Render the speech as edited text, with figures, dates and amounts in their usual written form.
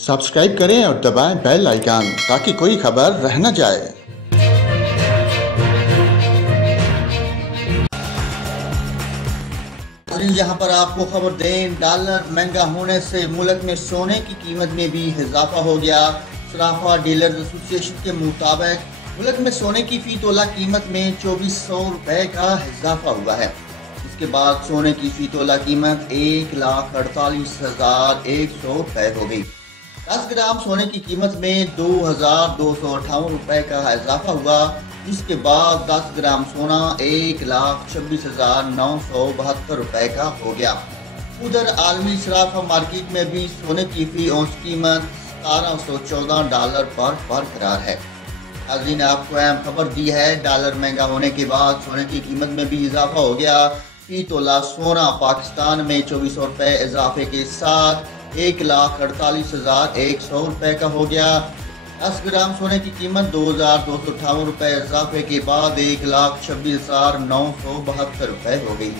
Subscribe करें और दबाएं बेल आइकन ताकि कोई खबर रह न जाए। यहाँ पर आपको खबर दें, डॉलर महंगा होने से मुल्क में सोने की कीमत में भी इजाफा हो गया। सराफा डीलर्स एसोसिएशन के मुताबिक मुल्क में सोने की फी तोला कीमत में 2400 रुपए का इजाफा हुआ है। इसके बाद सोने की फी तोला कीमत 1,48,100 रुपए हो गई। 10 ग्राम सोने की कीमत में 2,258 रुपए का इजाफा हुआ, जिसके बाद 10 ग्राम सोना 1,26,972 रुपए का हो गया। उधर आलमी सराफा मार्केट में भी सोने की फी औंस कीमत $1714 पर बरकरार है। नाज़रीन, आपको अहम खबर दी है, डॉलर महंगा होने के बाद सोने की कीमत में भी इजाफा हो गया। फी तोला सोना पाकिस्तान में 2400 रुपए इजाफे के साथ 1,48,100 रुपए का हो गया। 10 ग्राम सोने की कीमत 2,258 रुपए इजाफे के बाद 1,26,972 रुपए हो गई।